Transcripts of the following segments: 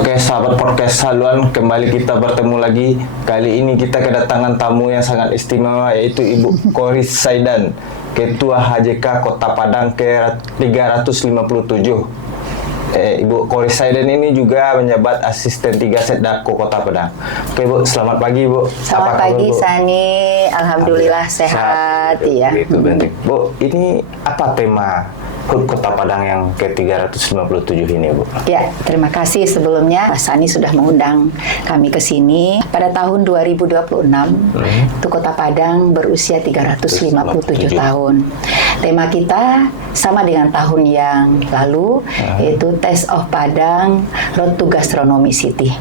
Oke, sahabat podcast Haluan, kembali kita bertemu lagi. Kali ini kita kedatangan tamu yang sangat istimewa, yaitu Ibu Koris Saidan, Ketua HJK Kota Padang ke 357. Ibu Koris Saidan ini juga menjabat Asisten 3 Setdako Kota Padang. Oke Bu, selamat pagi Bu. Selamat pagi Sani, Alhamdulillah sehat ya. Itu penting. Bu, ini apa tema HUT Kota Padang yang ke-357 ini, Bu? Ya, terima kasih sebelumnya Mas Sani sudah mengundang kami ke sini. Pada tahun 2026, itu Kota Padang berusia 357 tahun. Tema kita sama dengan tahun yang lalu, yaitu Taste of Padang, Road to Gastronomy City.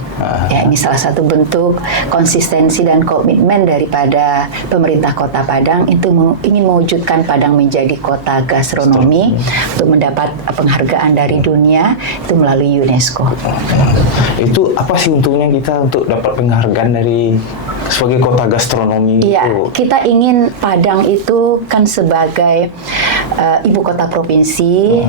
Ya, ini salah satu bentuk konsistensi dan komitmen daripada pemerintah Kota Padang itu ingin mewujudkan Padang menjadi kota gastronomi untuk mendapat penghargaan dari dunia itu melalui UNESCO. Itu apa sih untungnya kita untuk dapat penghargaan dari sebagai kota gastronomi? Iya, kita ingin Padang itu kan sebagai ibu kota provinsi,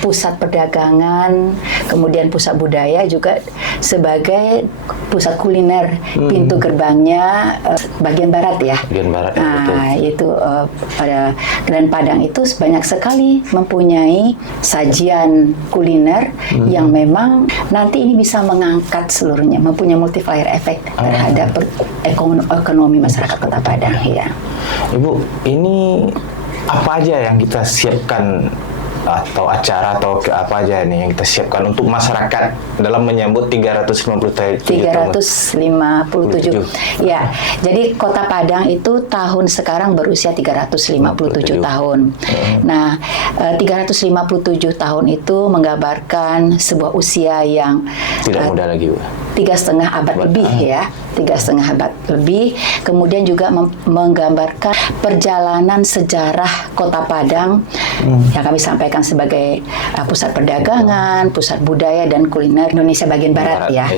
pusat perdagangan, kemudian pusat budaya, juga sebagai pusat kuliner, pintu gerbangnya bagian barat ya. Bagian barat, nah, itu dan Padang itu banyak sekali mempunyai sajian kuliner yang memang nanti ini bisa mengangkat seluruhnya, mempunyai multiplier effect terhadap ekonomi masyarakat Kota Padang ya. Ibu, ini apa aja yang kita siapkan atau acara atau apa aja nih yang kita siapkan untuk masyarakat dalam menyambut 357 ya. Jadi Kota Padang itu tahun sekarang berusia 357 tahun. Nah, 357 tahun itu menggambarkan sebuah usia yang tidak muda lagi, Bu. 3,5 abad lebih ya. 3,5 abad lebih. Kemudian juga menggambarkan perjalanan sejarah Kota Padang yang kami sampaikan sebagai pusat perdagangan, pusat budaya dan kuliner Indonesia bagian barat ya.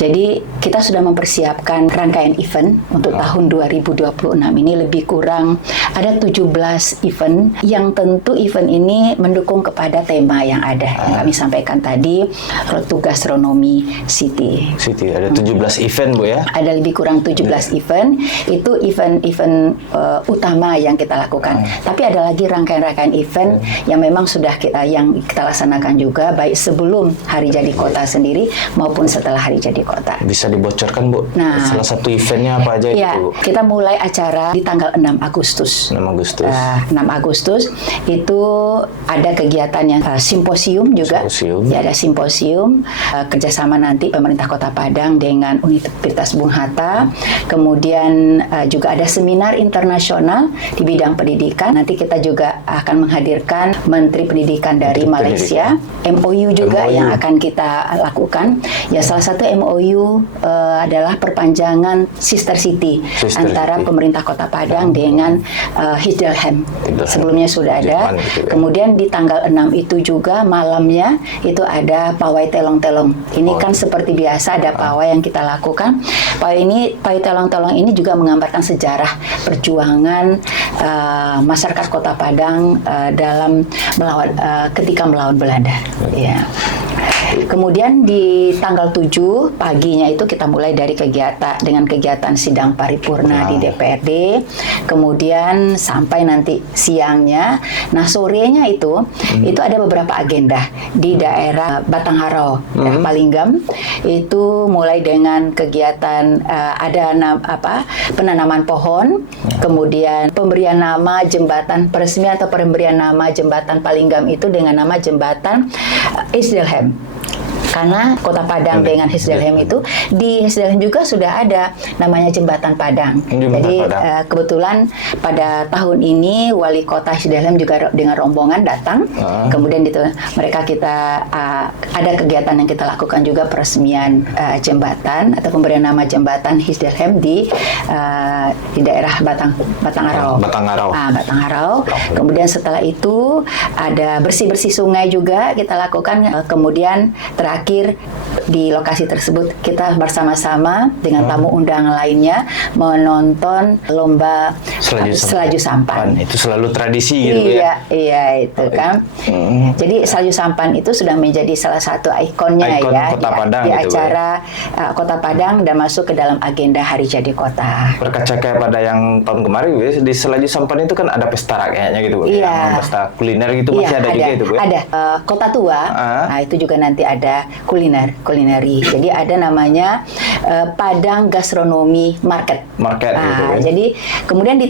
Jadi kita sudah mempersiapkan rangkaian event untuk tahun 2026 ini, lebih kurang ada 17 event yang tentu event ini mendukung kepada tema yang ada yang kami sampaikan tadi, Road to Gastronomy City. Ada 17 event, Bu ya? Ada lebih kurang 17 event. Itu event-event utama yang kita lakukan. Tapi ada lagi rangkaian-rangkaian event yang memang sudah yang kita laksanakan juga, baik sebelum hari jadi kota sendiri maupun setelah hari jadi kota. Bisa dibocorkan, Bu? Nah, salah satu eventnya apa aja ya, itu? Kita mulai acara di tanggal 6 Agustus. 6 Agustus. 6 Agustus itu ada kegiatan yang simposium juga. Ya, ada simposium kerjasama nanti pemerintah Kota Padang dengan Universitas Bung Hatta. Kemudian juga ada seminar internasional di bidang pendidikan. Nanti kita juga akan menghadirkan Menteri Pendidikan dari Malaysia. MOU juga yang akan kita lakukan. Ya, salah satu MOU adalah perpanjangan Sister City antara pemerintah Kota Padang dengan Hisdelhem. Sebelumnya sudah ada. Kemudian di tanggal 6 itu juga malamnya itu ada pawai telong-telong. Ini kan seperti biasa ada pawai yang kita lakukan. Pawai telong-telong ini juga menggambarkan sejarah perjuangan masyarakat Kota Padang dalam ketika melawan Belanda. Ya. Kemudian di tanggal 7 paginya itu kita mulai dari kegiatan sidang paripurna di DPRD, kemudian sampai nanti siangnya. Nah, sorenya itu ada beberapa agenda di daerah Batangharau, Palinggam. Itu mulai dengan kegiatan ada penanaman pohon, kemudian pemberian nama jembatan, peresmian atau pemberian nama jembatan Palinggam itu dengan nama jembatan Hisdelhem. Karena Kota Padang dengan Hisdelhem itu, di Hisdelhem juga sudah ada namanya Jembatan Padang. Jadi kebetulan pada tahun ini Wali Kota Hisdelhem juga dengan rombongan datang. Kemudian kita ada kegiatan yang kita lakukan juga, peresmian jembatan atau pemberian nama Jembatan Hisdelhem di daerah Batangharau. Batangharau. Kemudian setelah itu ada bersih-bersih sungai juga kita lakukan. Kemudian terakhir di lokasi tersebut kita bersama-sama dengan tamu undangan lainnya menonton lomba selaju sampan. Itu selalu tradisi gitu ya? Iya itu kan. Jadi salju sampan itu sudah menjadi salah satu ikonnya Ikon ya Kota Padang di gitu, acara Kota Padang dan masuk ke dalam agenda Hari Jadi Kota. Berkaca kayak pada yang tahun kemarin di selaju sampan itu kan ada pesta rakyatnya gitu Bu. Iya. Pesta kuliner gitu masih ada juga itu Bu. Ada Kota Tua. Nah itu juga nanti ada kulineri. Jadi ada namanya Padang Gastronomi Market. Gitu ya. Jadi kemudian di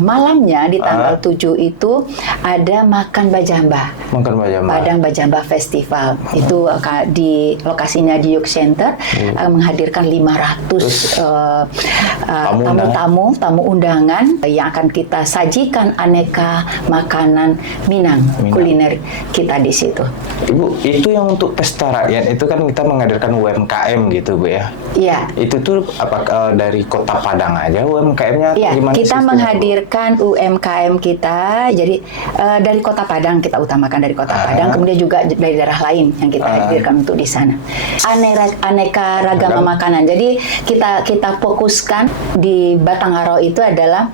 malamnya di tanggal 7 itu ada makan bajamba. Padang Bajamba Festival. Itu di lokasinya di Youth Center menghadirkan 500 tamu undangan yang akan kita sajikan aneka makanan Minang. Kuliner kita di situ. Ibu, itu yang untuk pesta rakyat itu kan kita menghadirkan UMKM gitu Bu ya. Iya. Itu tuh apakah dari Kota Padang aja UMKM-nya? Iya, gimana kita sistemnya, menghadirkan UMKM kita. Jadi dari Kota Padang kita utamakan dari Kota Padang, kemudian juga dari daerah lain yang kita hadirkan untuk di sana. Aneka ragam makanan. Jadi kita fokuskan di Batangharo itu adalah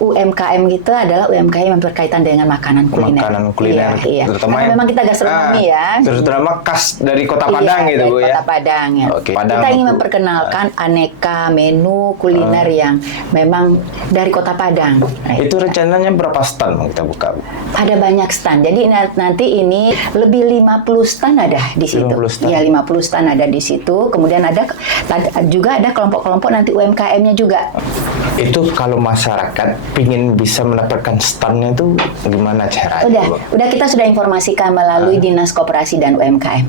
UMKM kita adalah UMKM yang berkaitan dengan makanan kuliner. Iya. Karena memang kita gastronomi ya. Terutama khas dari Kota Padang gitu Bu ya. Kota Padang ya. Padang kita ingin memperkenalkan aneka menu kuliner yang memang dari Kota Padang. Itu rencananya berapa stand mau kita buka Bu? Ada banyak stand. Jadi nanti ini lebih 50 stand ada di situ. 50 stand. Ya, 50 stand ada di situ. Kemudian juga ada kelompok-kelompok nanti UMKM-nya juga. Itu kalau masyarakat ingin bisa mendapatkan stand-nya itu gimana caranya? Udah kita sudah informasikan melalui Dinas Koperasi dan UMKM.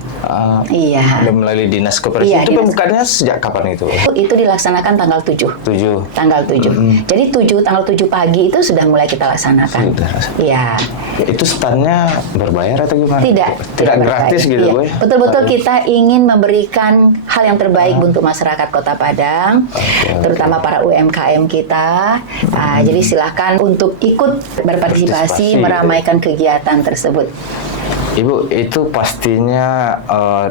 Iya. Melalui Dinas Koperasi. Itu pembukaannya sejak kapan itu? Itu dilaksanakan tanggal 7. Tanggal 7. Jadi tanggal 7 pagi itu sudah mulai kita laksanakan. Iya. Itu stand-nya berbayar atau gimana? Tidak gratis gitu Bu. Betul-betul kita ingin memberikan hal yang terbaik untuk masyarakat Kota Padang, terutama para UMKM kita. Jadi silahkan untuk ikut berpartisipasi meramaikan kegiatan tersebut. Ibu, itu pastinya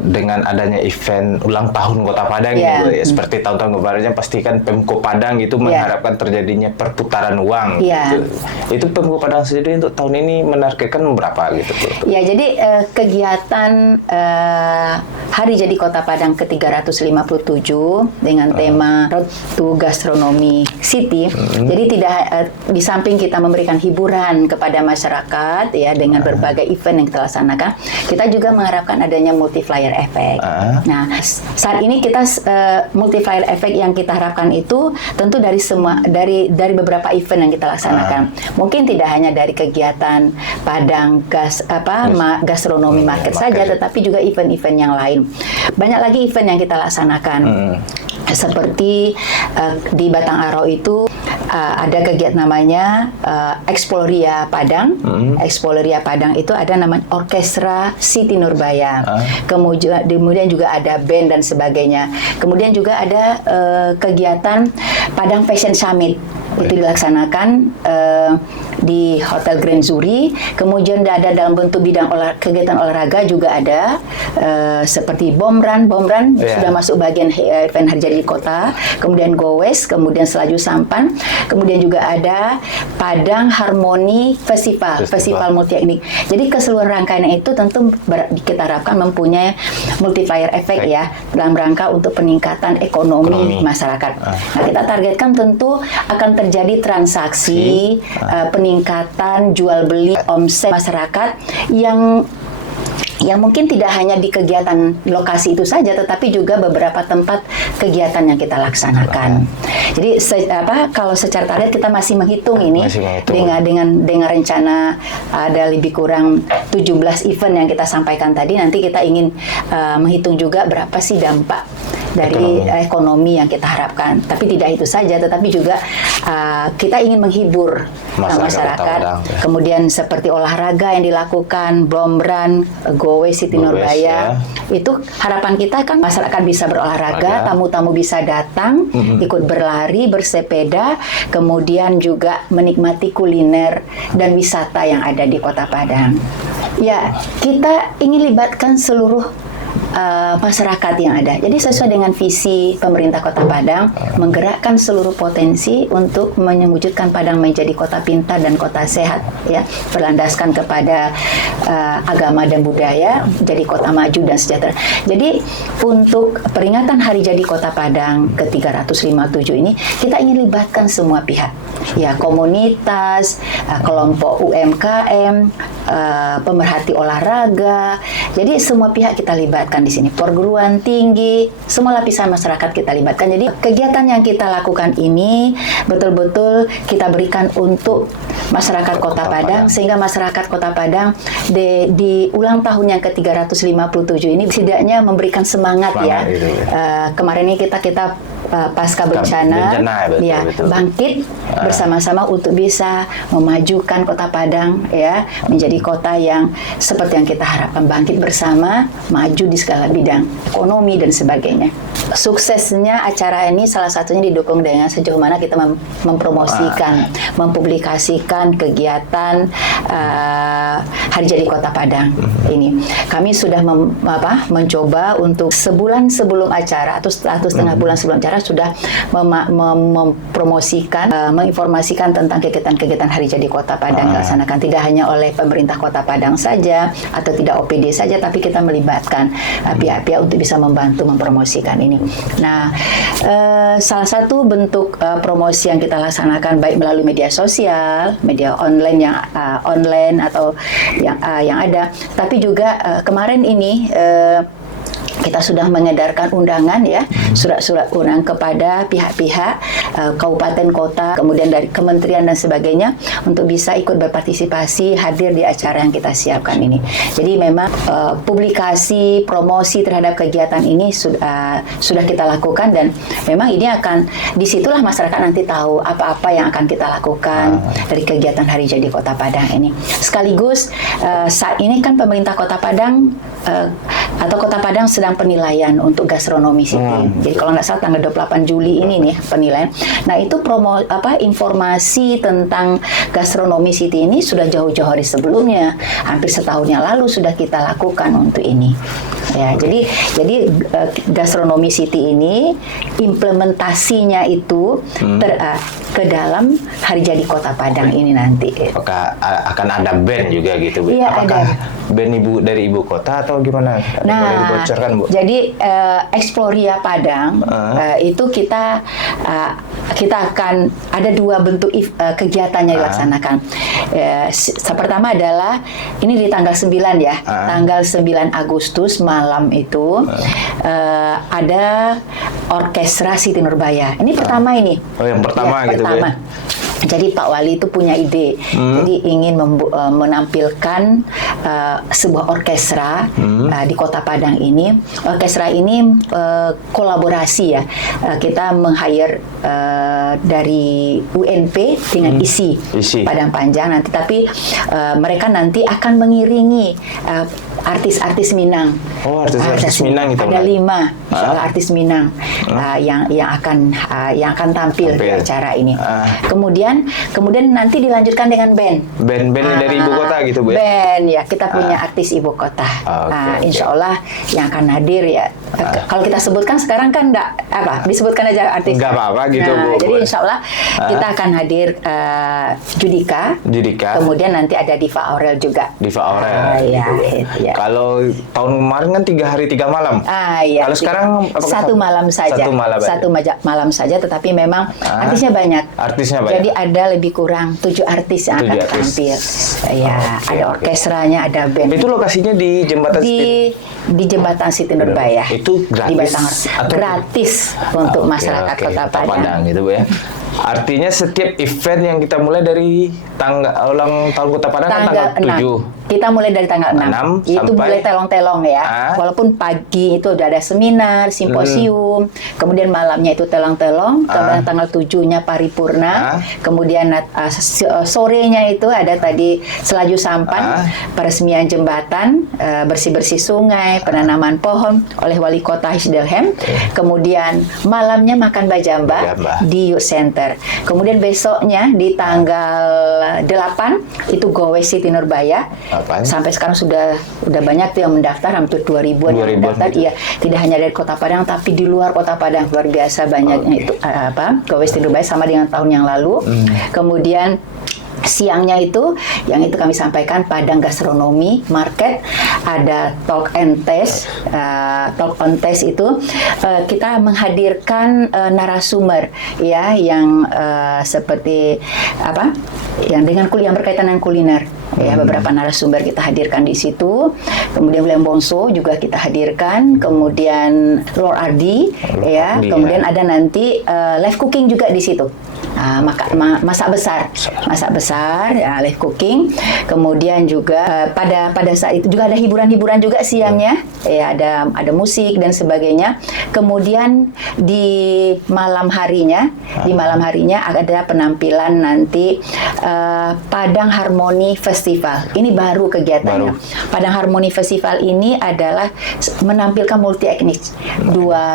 dengan adanya event ulang tahun Kota Padang gitu ya. Seperti tahun-tahun kemarinnya pastikan Pemko Padang itu mengharapkan terjadinya perputaran uang gitu. Itu Pemko Padang sendiri untuk tahun ini menargetkan berapa gitu Bu? Ya, jadi kegiatan Hari Jadi Kota Padang ke-357 dengan tema Road to Gastronomy City. Jadi tidak di samping kita memberikan hiburan kepada masyarakat ya dengan berbagai event yang kita laksanakan, kita juga mengharapkan adanya multiplier effect. Nah, saat ini kita multiplier effect yang kita harapkan itu tentu dari beberapa event yang kita laksanakan. Mungkin tidak hanya dari kegiatan Padang gastronomi market saja, tetapi juga event-event yang lain. Banyak lagi event yang kita laksanakan. Seperti di Batangharo itu ada kegiatan namanya Exploria Padang. Exploria Padang itu ada namanya Orkestra Siti Nurbaya. Kemudian juga ada band dan sebagainya. Kemudian juga ada kegiatan Padang Fashion Summit. Itu dilaksanakan di Hotel Grand Zuri. Kemudian ada dalam bentuk bidang kegiatan olahraga juga ada seperti Bom Run sudah masuk bagian event Hari Jadi Kota. Kemudian Gowes, kemudian Selaju Sampan. Kemudian juga ada Padang Harmoni Festival multi etnik. Jadi keseluruhan rangkaian itu tentu kita harapkan mempunyai multiplier effect ya dalam rangka untuk peningkatan ekonomi masyarakat. Nah, kita targetkan tentu akan terjadi transaksi peningkatan jual beli omset masyarakat yang mungkin tidak hanya di kegiatan lokasi itu saja, tetapi juga beberapa tempat kegiatan yang kita laksanakan. Jadi kalau secara target kita masih menghitung ini dengan rencana ada lebih kurang 17 event yang kita sampaikan tadi. Nanti kita ingin menghitung juga berapa sih dampak dari ekonomi yang kita harapkan. Tapi tidak itu saja, tetapi juga kita ingin menghibur masyarakat. Kemudian seperti olahraga yang dilakukan, Bom Run, Gowes Siti Nurbaya. Itu harapan kita kan masyarakat bisa berolahraga, tamu-tamu bisa datang, ikut berlari, bersepeda, kemudian juga menikmati kuliner dan wisata yang ada di Kota Padang. Ya, kita ingin libatkan seluruh masyarakat yang ada. Jadi sesuai dengan visi pemerintah Kota Padang, menggerakkan seluruh potensi untuk mewujudkan Padang menjadi kota pintar dan kota sehat, ya, berlandaskan kepada agama dan budaya, jadi kota maju dan sejahtera. Jadi untuk peringatan Hari Jadi Kota Padang ke-357 ini, kita ingin libatkan semua pihak, ya, komunitas, kelompok UMKM, pemerhati olahraga. Jadi semua pihak kita libatkan di sini, perguruan tinggi, semua lapisan masyarakat kita libatkan. Jadi kegiatan yang kita lakukan ini betul-betul kita berikan untuk masyarakat Kota Padang, sehingga masyarakat Kota Padang di ulang tahun yang ke-357 ini setidaknya memberikan semangat ya. Kemarin ini kita pasca bencana, betul. Bangkit bersama-sama untuk bisa memajukan Kota Padang, ya, menjadi kota yang seperti yang kita harapkan, bangkit bersama, maju di segala bidang ekonomi dan sebagainya. Suksesnya acara ini salah satunya didukung dengan sejauh mana kita mempromosikan, mempublikasikan kegiatan Hari Jadi Kota Padang ini. Kami sudah mencoba untuk sebulan sebelum acara atau setengah bulan sebelum acara sudah mempromosikan, menginformasikan tentang kegiatan-kegiatan Hari Jadi Kota Padang dilaksanakan tidak hanya oleh pemerintah Kota Padang saja atau tidak OPD saja, tapi kita melibatkan pihak-pihak untuk bisa membantu mempromosikan ini. Nah, salah satu bentuk promosi yang kita laksanakan baik melalui media sosial, media online yang online atau yang ada, tapi juga kemarin ini kita sudah mengedarkan undangan, ya, surat-surat undangan kepada pihak-pihak kabupaten, kota, kemudian dari kementerian dan sebagainya untuk bisa ikut berpartisipasi hadir di acara yang kita siapkan ini. Jadi memang publikasi, promosi terhadap kegiatan ini sudah kita lakukan, dan memang ini akan disitulah masyarakat nanti tahu apa-apa yang akan kita lakukan dari kegiatan Hari Jadi Kota Padang ini. Sekaligus saat ini kan pemerintah Kota Padang atau Kota Padang sedang penilaian untuk gastronomi city. Jadi kalau nggak salah tanggal 28 Juli ini nih penilaian. Nah, itu informasi tentang gastronomi city ini sudah jauh-jauh hari sebelumnya, hampir setahun yang lalu sudah kita lakukan untuk ini. Ya, jadi gastronomi city ini implementasinya itu ke dalam Hari Jadi Kota Padang ini nanti. Apakah akan ada band juga gitu, Bu? Iya, apakah ada band dari ibu kota atau gimana? Boleh dibocorkan, Bu? Jadi Exploria Padang itu kita akan ada dua bentuk kegiatannya dilaksanakan. Pertama adalah ini di tanggal 9 ya, tanggal 9 Agustus malam itu ada Orkestra Siti Nurbaya. Ini pertama ini. Oh, yang pertama ya, gitu, pertama. Bu, ya? Jadi Pak Wali itu punya ide, jadi ingin menampilkan sebuah orkestra di Kota Padang ini. Orkestra ini kolaborasi ya, kita meng-hire dari UNP dengan ISI Padang Panjang nanti, tapi mereka nanti akan mengiringi artis-artis Minang. Oh, artis-artis Minang itu. Ada 5 artis Minang yang akan tampil di acara ini. Kemudian nanti dilanjutkan dengan band. Band dari ibu kota gitu, Bu? Band ya, kita punya artis ibu kota. Insya Allah yang akan hadir ya. Kalau kita sebutkan sekarang kan disebutkan aja artis. Nggak apa-apa gitu, Bu. Jadi insya Allah kita akan hadir Judika. Kemudian nanti ada Diva Aurel juga. Diva Aurel. Ya. Kalau tahun kemarin kan 3 hari 3 malam. Iya. Kalau sekarang satu malam saja. Satu malam saja, tetapi memang artisnya banyak. Jadi ada lebih kurang 7 artis yang akan tampil. Ya, ada orkestranya, ada band. Itu lokasinya di Jembatan di Jembatan Siti Nurbaya. Itu gratis. Gratis untuk masyarakat Kota Padang gitu, Bu, ya. Artinya setiap event yang kita mulai dari ulang tahun Kota Padang tanggal 7. Kita mulai dari tanggal 6 itu mulai telong-telong ya. Walaupun pagi itu udah ada seminar, simposium, kemudian malamnya itu telong-telong, kemudian tanggal 7-nya paripurna, kemudian sorenya itu ada tadi selaju sampan, peresmian jembatan, bersih-bersih sungai, penanaman pohon oleh Wali Kota Hisdelhem, kemudian malamnya makan bajamba di Youth Center. daftar. Kemudian besoknya di tanggal 8 itu Gowes City Nurbaya. Sampai sekarang sudah banyak tuh yang mendaftar, hampir 2.000-an yang mendaftar. gitu. Iya, tidak hanya dari Kota Padang tapi di luar Kota Padang, luar biasa banyaknya itu Gowes City Nurbaya, sama dengan tahun yang lalu. Kemudian siangnya itu kami sampaikan Padang Gastronomi Market, ada talk and test. Talk on test itu kita menghadirkan narasumber ya yang seperti yang dengan yang berkaitan dengan kuliner. Ya, beberapa narasumber kita hadirkan di situ. Kemudian William Bongso juga kita hadirkan. Kemudian Lord Ardi, ya. Kemudian ada nanti live cooking juga di situ. Masak besar, ya, live cooking. Kemudian juga pada saat itu juga ada hiburan-hiburan juga siangnya, ya, ada musik dan sebagainya. Kemudian di malam harinya ada penampilan nanti Padang Harmony Festival. Ini baru kegiatannya. Padang Harmony Festival ini adalah menampilkan multi etnik.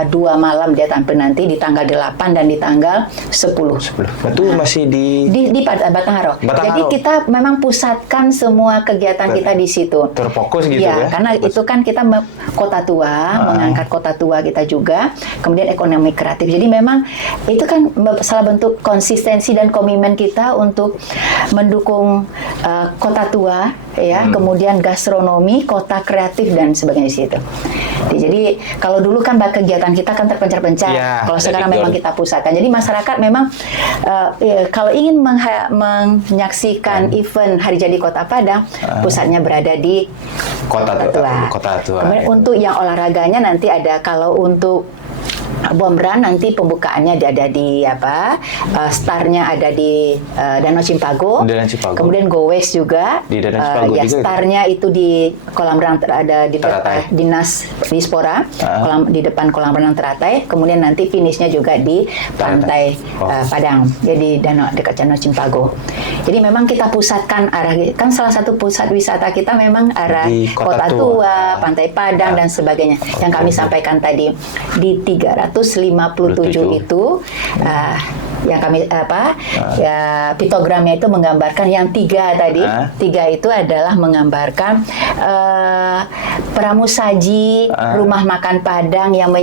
Dua malam dia tampil nanti di tanggal 8 dan di tanggal 10. Itu masih di Batangharo. Jadi kita memang pusatkan semua kegiatan kita di situ. Terfokus gitu ya. Karena itu kan kita kota tua, mengangkat kota tua kita juga, kemudian ekonomi kreatif. Jadi memang itu kan salah bentuk konsistensi dan komitmen kita untuk mendukung kota tua, ya, kemudian gastronomi, kota kreatif dan sebagainya di situ. Jadi kalau dulu kan kegiatan kita kan terpencar-pencar, kalau sekarang memang kita pusatkan. Jadi masyarakat memang kalau ingin menyaksikan event Hari Jadi Kota Padang, pusatnya berada di Kota Tua. Kemudian untuk yang olahraganya nanti ada, kalau untuk Bom Run nanti pembukaannya ada di startnya ada di Danau Cimpago. Kemudian Gowes juga di Danau Cimpago juga. Startnya itu di kolam renang ada di Dinas Dispora, di depan kolam renang Teratai. Kemudian nanti finishnya juga di pantai Padang, jadi dekat Danau Cimpago. Jadi memang kita pusatkan kan salah satu pusat wisata kita memang arah di Kota Tua, Pantai Padang dan sebagainya. Yang kami sampaikan tadi di 357 itu yang kami piktogramnya itu menggambarkan yang 3 tadi. 3 itu adalah menggambarkan pramusaji rumah makan Padang yang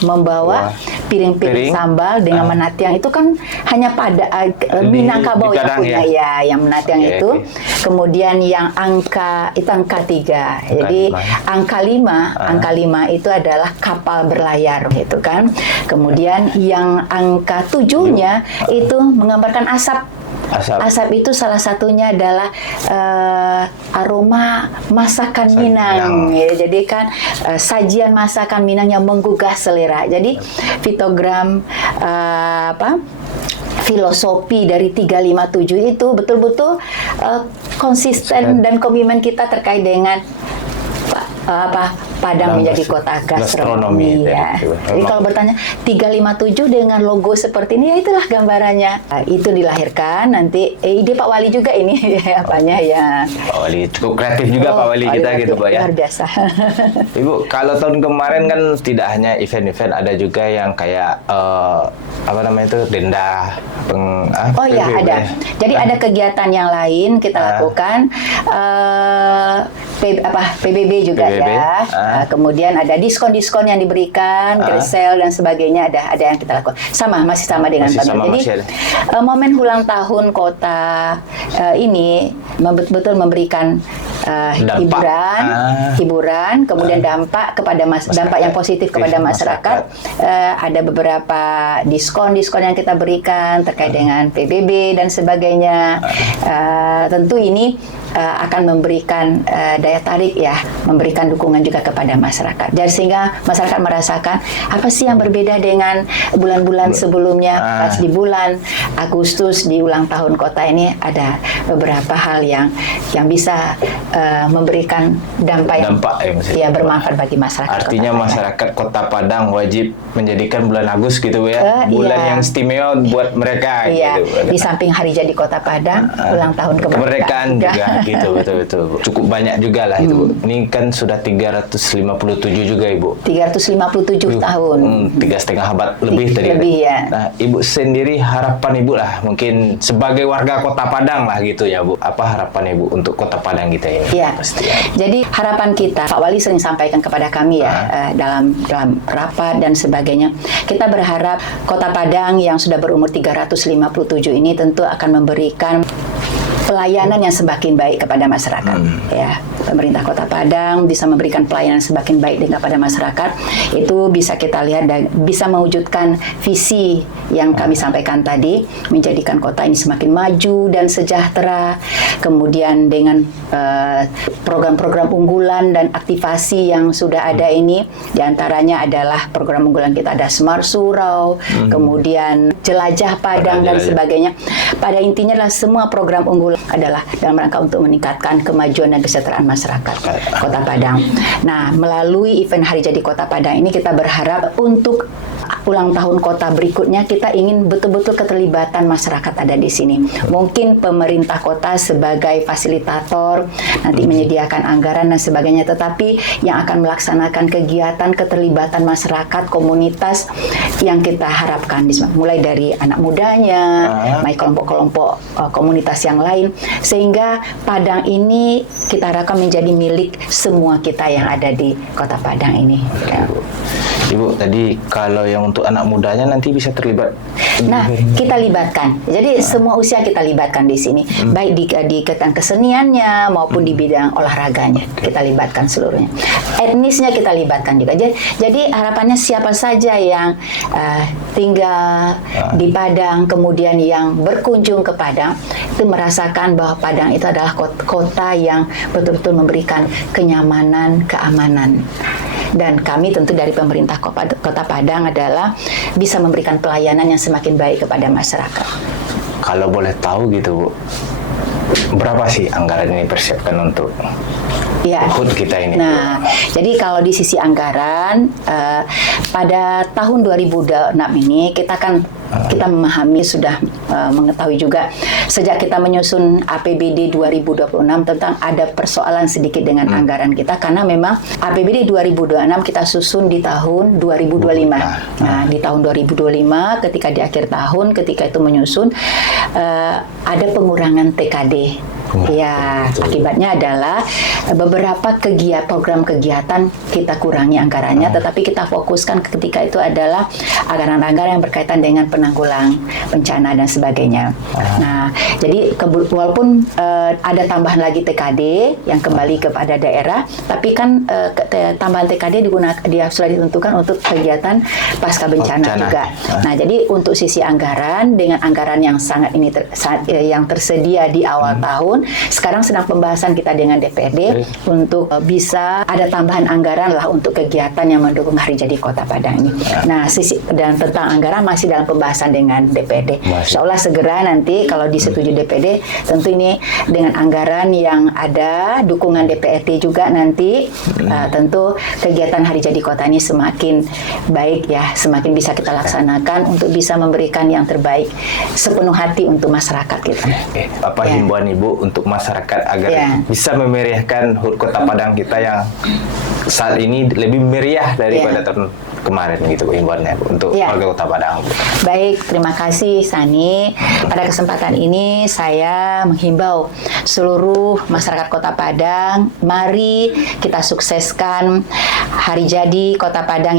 membawa piring-piring sambal dengan menatiang. Itu kan hanya pada Minangkabau yang punya yang menatiang itu. Kemudian yang angka 3. Jadi angka 5 itu adalah kapal berlayar gitu kan. Kemudian yang angka 7-nya itu menggambarkan asap. Asap itu salah satunya adalah aroma masakan Minang. Ya, jadi kan sajian masakan Minang yang menggugah selera. Jadi piktogram filosofi dari 357 itu betul-betul konsisten dan komitmen kita terkait dengan Padang menjadi kota gastronomi ya. Jadi kalau bertanya 357 dengan logo seperti ini, ya itulah gambarannya. Itu dilahirkan nanti ide Pak Wali juga ini apanya ya. Pak Wali cukup kreatif juga Pak Wali kita gitu Pak ya. Luar biasa. Ibu, kalau tahun kemarin kan tidak hanya event-event, ada juga yang kayak denda ada. Jadi ada kegiatan yang lain kita lakukan. PBB juga ya. Kemudian ada diskon-diskon yang diberikan, great sale dan sebagainya, ada yang kita lakukan. Masih sama dengan Padang. Jadi momen ulang tahun kota ini betul memberikan hiburan, kemudian dampak yang positif kepada masyarakat. Ada beberapa diskon yang kita berikan terkait dengan PBB dan sebagainya. Tentu ini akan memberikan daya tarik ya, memberikan dukungan juga kepada masyarakat. Jadi sehingga masyarakat merasakan apa sih yang berbeda dengan bulan-bulan sebelumnya. Pas di bulan Agustus di ulang tahun kota ini ada beberapa hal yang bisa memberikan dampak yang bermanfaat bagi masyarakat. Artinya masyarakat Kota Padang wajib menjadikan bulan Agustus gitu ya, bulan yang istimewa buat mereka gitu. Di samping Hari Jadi Kota Padang, ulang tahun kemerdekaan juga. Gitu, betul. Cukup banyak juga lah itu, Bu. Ini kan sudah 357 juga, Ibu. 357 tahun. 3,5 abad lebih tadi. Lebih ya. Nah, Ibu sendiri harapan Ibu lah, mungkin sebagai warga Kota Padang lah gitu ya, Bu. Apa harapan Ibu untuk Kota Padang kita ini? Ya. Jadi harapan kita, Pak Wali sering sampaikan kepada kami ya, dalam rapat dan sebagainya. Kita berharap Kota Padang yang sudah berumur 357 ini tentu akan memberikan pelayanan yang semakin baik kepada masyarakat. Ya, pemerintah Kota Padang bisa memberikan pelayanan semakin baik kepada masyarakat. Itu bisa kita lihat dan bisa mewujudkan visi yang kami sampaikan tadi, menjadikan kota ini semakin maju dan sejahtera. Kemudian dengan program-program unggulan dan aktivasi yang sudah ada ini, diantaranya adalah program unggulan kita ada Smart Surau, kemudian Jelajah Padang dan sebagainya. Pada intinya adalah semua program unggulan adalah dalam rangka untuk meningkatkan kemajuan dan kesejahteraan masyarakat Kota Padang. Nah, melalui event Hari Jadi Kota Padang ini kita berharap untuk ulang tahun kota berikutnya kita ingin betul-betul keterlibatan masyarakat ada di sini. Mungkin pemerintah kota sebagai fasilitator nanti menyediakan anggaran dan sebagainya, tetapi yang akan melaksanakan kegiatan keterlibatan masyarakat komunitas yang kita harapkan mulai dari anak mudanya, kelompok-kelompok komunitas yang lain, sehingga Padang ini kita harapkan menjadi milik semua kita yang ada di Kota Padang ini. Ya. Ibu, tadi kalau yang untuk anak mudanya nanti bisa terlibat? Nah, kita libatkan. Jadi semua usia kita libatkan di sini, baik di kegiatan keseniannya maupun di bidang olahraganya. Kita libatkan seluruhnya. Etnisnya kita libatkan juga. Jadi harapannya siapa saja yang tinggal di Padang, kemudian yang berkunjung ke Padang, itu merasakan bahwa Padang itu adalah kota yang betul-betul memberikan kenyamanan, keamanan. Dan kami tentu dari pemerintah Kota Padang adalah bisa memberikan pelayanan yang semakin baik kepada masyarakat. Kalau boleh tahu gitu, Bu, berapa sih anggaran ini persiapkan untuk HUT kita ini? Nah, jadi kalau di sisi anggaran pada tahun 2006 ini kita memahami sudah mengetahui juga sejak kita menyusun APBD 2026 tentang ada persoalan sedikit dengan anggaran kita, karena memang APBD 2026 kita susun di tahun 2025. Nah, di tahun 2025 ketika di akhir tahun ketika itu menyusun ada pengurangan TKD. Ya, akibatnya adalah beberapa program kegiatan kita kurangi anggarannya, tetapi kita fokuskan ketika itu adalah anggaran-anggaran yang berkaitan dengan penanggulang bencana dan sebagainya. Nah, jadi walaupun ada tambahan lagi TKD yang kembali kepada daerah, tapi kan tambahan TKD dia sudah ditentukan untuk kegiatan pasca bencana juga. Nah, jadi untuk sisi anggaran dengan anggaran yang sangat yang tersedia di awal tahun, sekarang sedang pembahasan kita dengan DPRD untuk bisa ada tambahan anggaran lah untuk kegiatan yang mendukung Hari Jadi Kota Padang ini. Nah, dan tentang anggaran masih dalam pembahasan dengan DPRD. Insya Allah segera nanti kalau disetujui DPRD, tentu ini dengan anggaran yang ada, dukungan DPRD juga nanti, tentu kegiatan Hari Jadi Kota ini semakin baik ya, semakin bisa kita laksanakan untuk bisa memberikan yang terbaik sepenuh hati untuk masyarakat kita. Apa himbauan Ibu untuk masyarakat agar bisa memeriahkan HUT Kota Padang kita yang saat ini lebih meriah daripada tahun kemarin gitu, himbauannya untuk warga Kota Padang. Baik, terima kasih Sani. Pada kesempatan ini saya menghimbau seluruh masyarakat Kota Padang, mari kita sukseskan Hari Jadi Kota Padang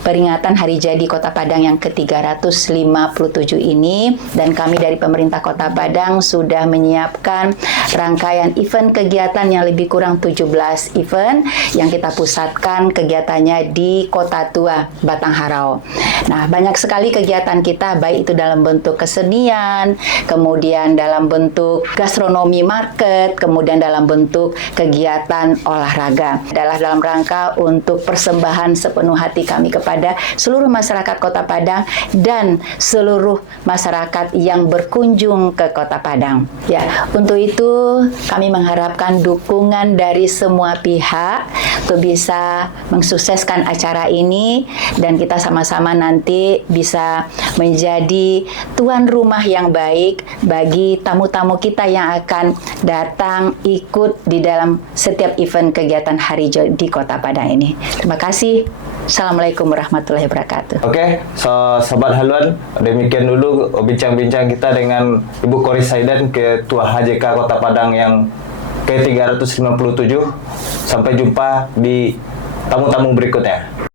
peringatan Hari Jadi Kota Padang yang ke-357 ini, dan kami dari pemerintah Kota Padang sudah menyiapkan rangkaian event kegiatan yang lebih kurang 17 event yang kita pusatkan kegiatannya di Kota Tua Batangharau. Nah, banyak sekali kegiatan kita, baik itu dalam bentuk kesenian, kemudian dalam bentuk gastronomi market, kemudian dalam bentuk kegiatan olahraga. Adalah dalam rangka untuk persembahan sepenuh hati kami kepada seluruh masyarakat Kota Padang dan seluruh masyarakat yang berkunjung ke Kota Padang. Ya, untuk itu kami mengharapkan dukungan dari semua pihak untuk bisa mensukseskan acara ini ini dan kita sama-sama nanti bisa menjadi tuan rumah yang baik bagi tamu-tamu kita yang akan datang ikut di dalam setiap event kegiatan Hari Jo di Kota Padang ini. Terima kasih. Assalamualaikum warahmatullahi wabarakatuh. Oke, Sobat Haluan, demikian dulu bincang-bincang kita dengan Ibu Koris Saidan, Ketua HJK Kota Padang yang ke-357. Sampai jumpa di tamu-tamu berikutnya.